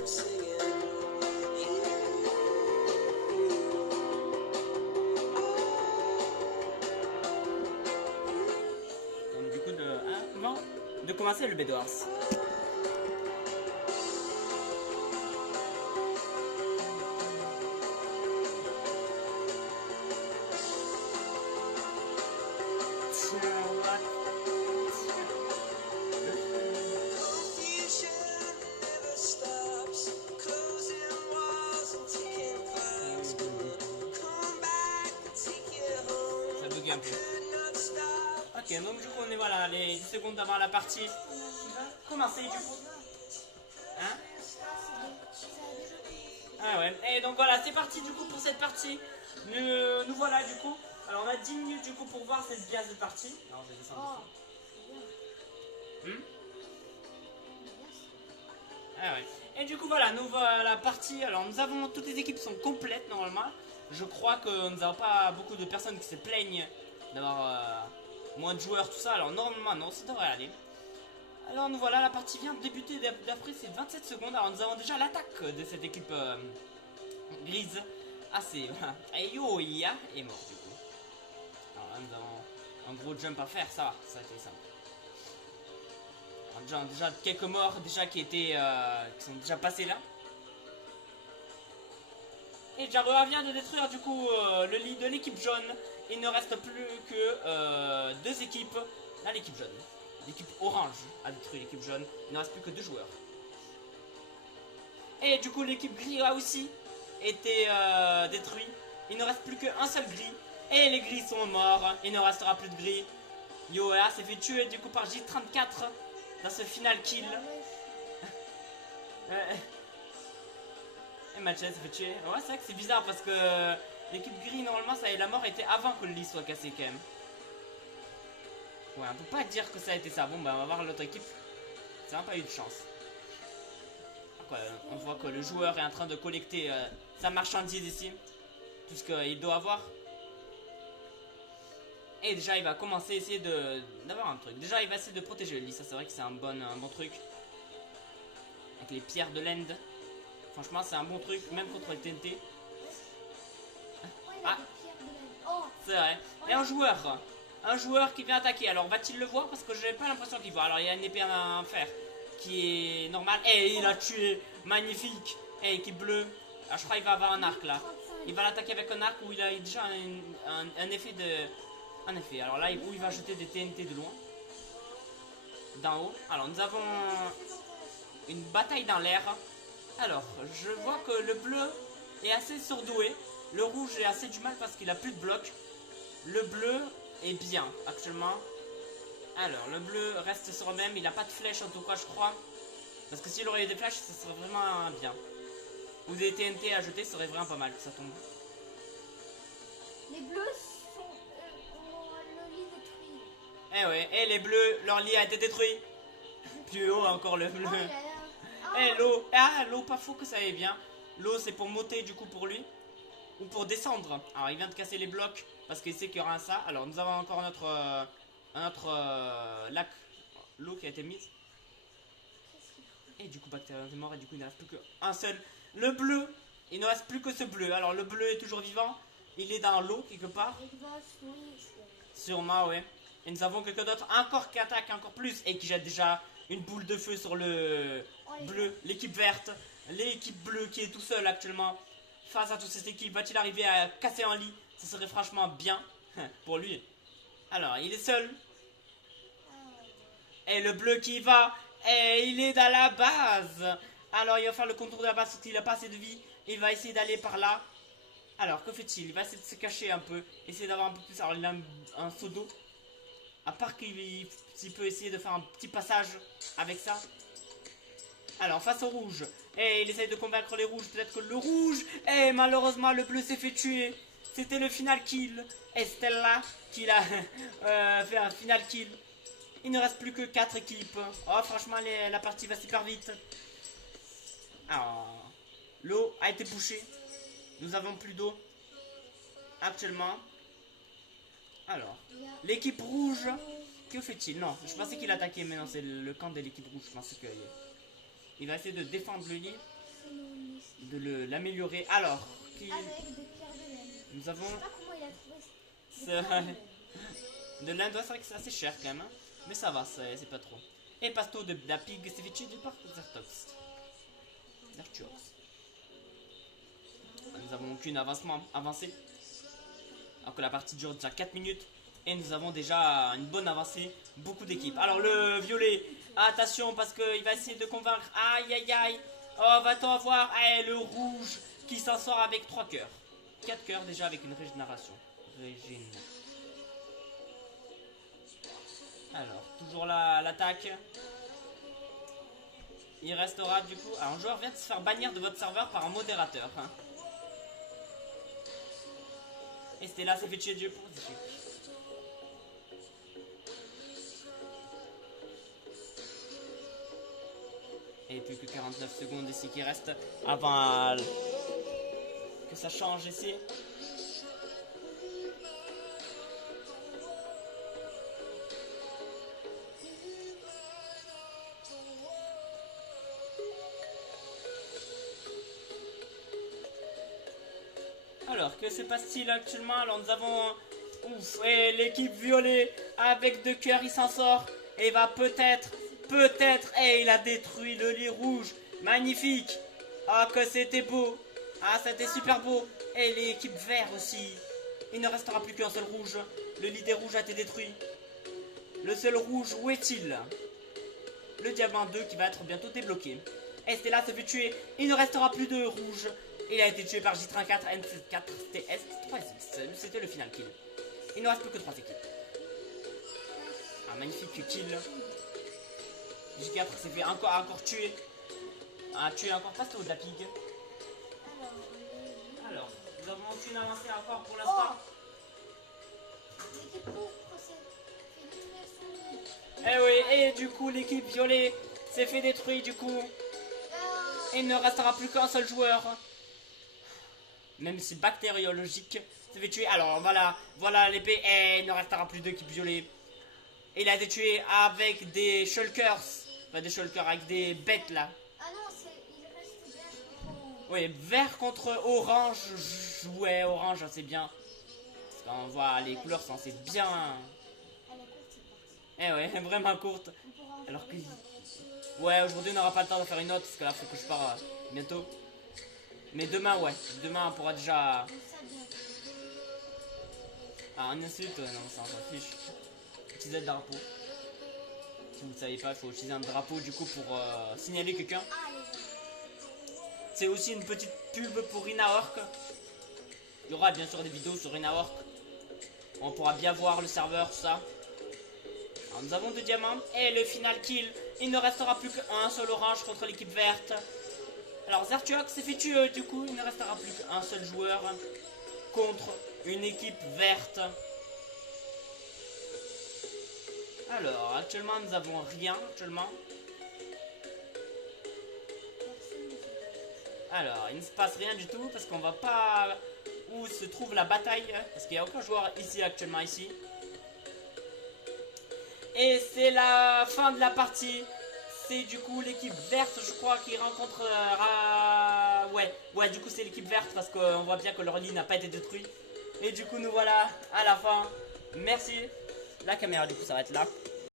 Donc, du coup, avant de commencer le Bedwars. Ça bug un peu. Ok, donc du coup on est voilà les 10 secondes avant la partie. Commencer du coup. Hein? Ah ouais. Et donc voilà, c'est parti du coup pour cette partie. Nous voilà du coup. Alors on a 10 minutes du coup pour voir cette bien cette partie. Alors je vais descendre ici. Ah ouais. Et du coup voilà, nous voilà la partie. Alors nous avons toutes les équipes sont complètes normalement. Je crois que nous n'avons pas beaucoup de personnes qui se plaignent d'avoir moins de joueurs, tout ça. Alors normalement non, ça devrait aller. Alors nous voilà, la partie vient de débuter d'après ces 27 secondes. Alors nous avons déjà l'attaque de cette équipe grise. Assez. Voilà. Et Yoya est mort du coup. Alors là nous avons un gros jump à faire, ça a été simple. Déjà quelques morts déjà qui sont déjà passés là. Et Jarua vient de détruire du coup le lit de l'équipe jaune. Il ne reste plus que deux équipes. Là l'équipe jaune. L'équipe orange a détruit l'équipe jaune. Il ne reste plus que deux joueurs. Et du coup l'équipe gris a aussi été détruite. Il ne reste plus qu'un seul gris. Et les gris sont morts. Il ne restera plus de gris. Yoa s'est fait tuer du coup par J34 dans ce final kill. Et Mathieu s'est fait tuer. Ouais, c'est vrai que c'est bizarre parce que l'équipe gris, normalement, la mort était avant que le lit soit cassé quand même. Ouais, on peut pas dire que ça a été ça. Bon, bah, on va voir l'autre équipe. Ça n'a pas eu de chance. Quoi, on voit que le joueur est en train de collecter sa marchandise ici. Tout ce qu'il doit avoir. Et déjà, il va commencer à essayer d'avoir un truc. Déjà, il va essayer de protéger le lit. Ça, c'est vrai que c'est un bon truc. Avec les pierres de l'End. Franchement, c'est un bon truc, même contre le TNT. Ah, c'est vrai. Et un joueur qui vient attaquer. Alors, va-t-il le voir? Parce que j'ai pas l'impression qu'il voit. Alors, il y a une épée en fer qui est normale. Et il a tué. Magnifique. Et équipe bleue. Alors, je crois qu'il va avoir un arc là. Il va l'attaquer avec un arc où il a déjà un effet de. Un effet. Alors là, où il va jeter des TNT de loin. D'en haut. Alors, nous avons une bataille dans l'air. Alors, je vois que le bleu est assez surdoué. Le rouge est assez du mal parce qu'il a plus de blocs. Le bleu est bien actuellement. Alors, le bleu reste sur le même. Il n'a pas de flèche en tout cas, je crois. Parce que s'il aurait eu des flèches, ça serait vraiment bien. Ou des TNT à jeter, ça serait vraiment pas mal que ça tombe. Les bleus ont le lit détruit. Eh ouais, et les bleus, leur lit a été détruit. Plus haut encore le bleu. Et l'eau, l'eau, pas fou que ça aille bien. L'eau, c'est pour monter du coup pour lui. Ou pour descendre. Alors, il vient de casser les blocs parce qu'il sait qu'il y aura un ça. Alors, nous avons encore un autre lac. L'eau qui a été mise. Et du coup, Bactérium est mort. Et du coup, il ne reste plus qu'un seul. Le bleu. Il ne reste plus que ce bleu. Alors, le bleu est toujours vivant. Il est dans l'eau quelque part. Sûrement, ouais. Et nous avons quelqu'un d'autre encore qui attaque encore plus. Et qui jette déjà une boule de feu sur le bleu. L'équipe verte. L'équipe bleue qui est tout seul actuellement. Face à toute cette équipe, va-t-il arriver à casser un lit? Ça serait franchement bien pour lui. Alors, il est seul. Et le bleu qui va. Et il est dans la base. Alors, il va faire le contour de la base parce qu'il n'a pas assez de vie. Il va essayer d'aller par là. Alors, que fait-il? Il va essayer de se cacher un peu. Essayer d'avoir un peu plus. Alors, il a un seau d'eau. À part s'il peut essayer de faire un petit passage avec ça. Alors, face au rouge. Et il essaye de convaincre les rouges. Peut-être que le rouge. Et malheureusement, le bleu s'est fait tuer. C'était le final kill. Et Stella qui a fait un final kill. Il ne reste plus que 4 équipes. Oh, franchement, la partie va super vite. Alors, l'eau a été bouchée. Nous avons plus d'eau. Actuellement. Alors, l'équipe rouge. Que fait-il? Non, je pensais qu'il attaquait, mais non, c'est le camp de l'équipe rouge. Je pensais qu'il va essayer de défendre le lit. de l'améliorer. Alors, qui... Avec des pierres de laine. nous Je avons... sais pas comment il a trouvé ça. C'est vrai. De l'Inde, c'est vrai que c'est assez cher quand même. Hein. Mais ça va, c'est pas trop. Et pasto de la pig, c'est vite du parc Zertox. Zertuox. Nous avons aucune avancée. Alors que la partie dure déjà 4 minutes. Et nous avons déjà une bonne avancée. Beaucoup d'équipes. Alors le violet, attention parce qu'il va essayer de convaincre. Aïe aïe aïe. Oh, va-t-on avoir le rouge qui s'en sort avec 3 cœurs. 4 cœurs déjà avec une régénération. Alors, toujours l'attaque. Il restera du coup... Alors, un joueur vient de se faire bannir de votre serveur par un modérateur. Hein. Et Stella s'est fait tuer Dieu pour dessus. Et plus que 49 secondes ici qui restent avant que ça change ici. Alors, que se passe-t-il actuellement? Alors, nous avons... Ouf, et l'équipe violet avec 2 cœurs, il s'en sort. Et va peut-être... Et il a détruit le lit rouge. Magnifique. Ah, que c'était beau. Ah, c'était super beau. Et l'équipe vert aussi. Il ne restera plus qu'un seul rouge. Le lit des rouges a été détruit. Le seul rouge, où est-il? Le diamant 2 qui va être bientôt débloqué. Estella se fait tuer. Il ne restera plus de rouge. Il a été tué par J34, N4, TS, 3X. C'était le final kill. Il ne reste plus que 3 équipes. Un magnifique kill. J4 s'est fait encore tuer. A tué encore Pasto de la pig. Alors, nous avons aucune avancée encore pour l'instant. L'équipe pourpre s'est fait détruire son lit. Eh oui, et du coup, l'équipe violet s'est fait détruire du coup. Il ne restera plus qu'un seul joueur. Même si bactériologique s'est fait tuer. Alors voilà l'épée. Et il ne restera plus d'équipe violet. Il a été tué avec des shulkers. Enfin, des shulkers avec des bêtes là. Ah non, il reste vert contre... Oui, vert contre orange. Ouais, orange, c'est bien. Parce qu'on voit les couleurs, c'est bien. Elle est courte, c'est parti. Eh ouais, vraiment courte. On pourra en Alors faire que... une autre. Ouais, aujourd'hui on n'aura pas le temps de faire une autre. Parce que là, faut que je pars bientôt. Mais demain, ouais. Demain, on pourra déjà... Ça, bien. Ah, un insulte, non, ça, on s'en fiche. Utiliser le drapeau. Si vous ne savez pas, il faut utiliser un drapeau du coup pour signaler quelqu'un. Ah, les autres. C'est aussi une petite pub pour Inaork. Il y aura bien sûr des vidéos sur Inaork. On pourra bien voir le serveur, tout ça. Alors, nous avons 2 diamants. Et le final kill. Il ne restera plus qu'un seul orange contre l'équipe verte. Alors Zertuox s'est fait tuer du coup. Il ne restera plus qu'un seul joueur contre une équipe verte. Alors, actuellement, nous avons rien, actuellement. Alors, il ne se passe rien du tout, parce qu'on va pas... Où se trouve la bataille, parce qu'il n'y a aucun joueur ici, actuellement, ici. Et c'est la fin de la partie. C'est du coup l'équipe verte, je crois, qui rencontrera... Ouais, du coup, c'est l'équipe verte, parce qu'on voit bien que leur lit n'a pas été détruit. Et du coup, nous voilà à la fin. Merci. La caméra, du coup, ça va être là.